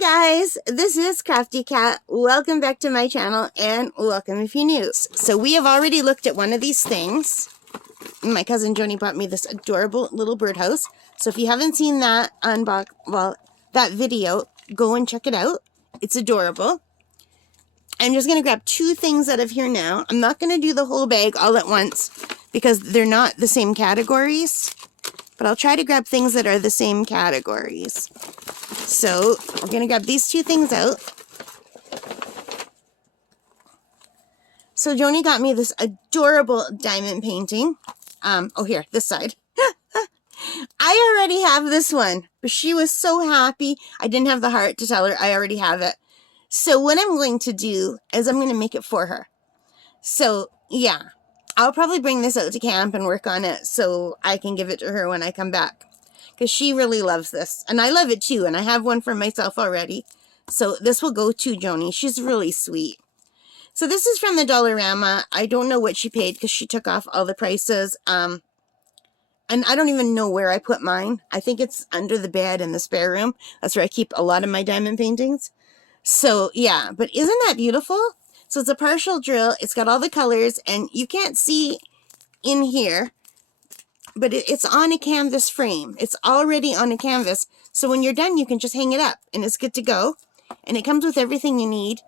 Hi guys, this is Crafty Cat. Welcome back to my channel and welcome if you're new. So we have already looked at one of these things. My cousin Joni bought me this adorable little birdhouse. So if you haven't seen that that video, go and check it out. It's adorable. I'm just going to grab two things out of here now. I'm not going to do the whole bag all at once because they're not the same categories. But I'll try to grab things that are the same categories. So we're going to grab these two things out. So Joni got me this adorable diamond painting. Oh, here, this side. I already have this one, but she was so happy. I didn't have the heart to tell her I already have it. So what I'm going to do is I'm going to make it for her. So, yeah. I'll probably bring this out to camp and work on it so I can give it to her when I come back. Because she really loves this. And I love it too. And I have one for myself already. So this will go to Joni. She's really sweet. So this is from the Dollarama. I don't know what she paid because she took off all the prices. And I don't even know where I put mine. I think it's under the bed in the spare room. That's where I keep a lot of my diamond paintings. So yeah, but isn't that beautiful? So it's a partial drill. It's got all the colors, and you can't see in here, but it's on a canvas frame. It's already on a canvas. So when you're done, you can just hang it up, and it's good to go. And it comes with everything you need.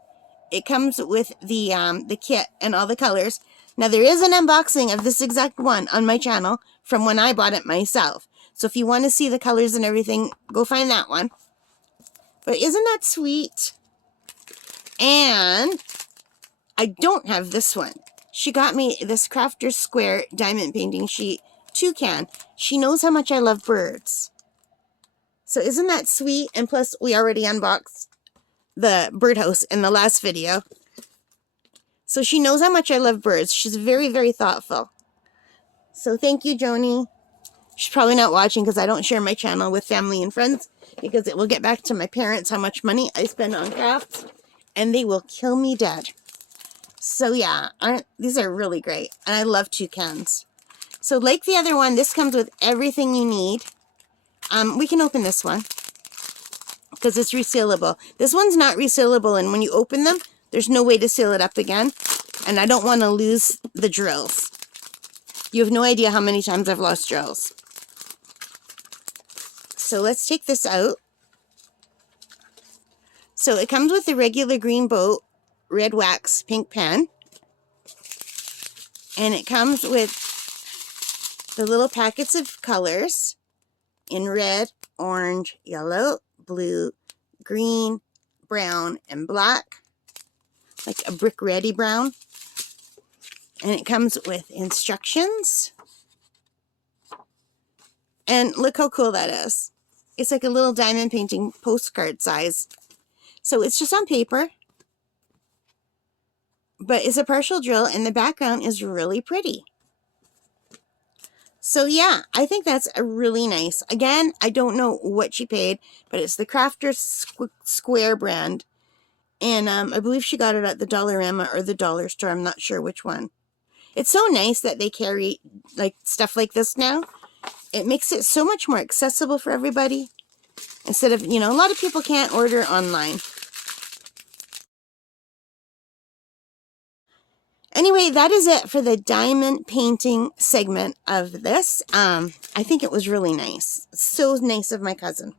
It comes with the kit and all the colors. Now, there is an unboxing of this exact one on my channel from when I bought it myself. So if you want to see the colors and everything, go find that one. But isn't that sweet? And I don't have this one. She got me this Crafter's Square diamond painting sheet, toucan. She knows how much I love birds. So isn't that sweet? And plus, we already unboxed the birdhouse in the last video. So she knows how much I love birds. She's very, very thoughtful. So thank you, Joni. She's probably not watching because I don't share my channel with family and friends because it will get back to my parents how much money I spend on crafts and they will kill me dead. So yeah, these are really great. And I love toucans. So like the other one, this comes with everything you need. We can open this one because it's resealable. This one's not resealable, and when you open them, there's no way to seal it up again. And I don't want to lose the drills. You have no idea how many times I've lost drills. So let's take this out. So it comes with the regular green boat, red wax, pink pen. And it comes with the little packets of colors in red, orange, yellow, blue, green, brown, and black. Like a brick reddy brown. And it comes with instructions. And look how cool that is. It's like a little diamond painting postcard size. So it's just on paper. But it's a partial drill, and the background is really pretty. So yeah, I think that's a really nice. Again, I don't know what she paid, but it's the Crafter's Square brand. And I believe she got it at the Dollarama or the Dollar Store. I'm not sure which one. It's so nice that they carry like stuff like this now. It makes it so much more accessible for everybody. Instead of, a lot of people can't order online. Anyway, that is it for the diamond painting segment of this. I think it was really nice. So nice of my cousin.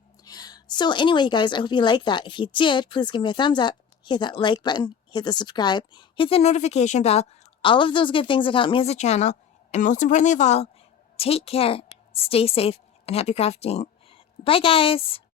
So anyway, you guys, I hope you liked that. If you did, please give me a thumbs up. Hit that like button. Hit the subscribe. Hit the notification bell. All of those good things that help me as a channel. And most importantly of all, take care, stay safe, and happy crafting. Bye, guys.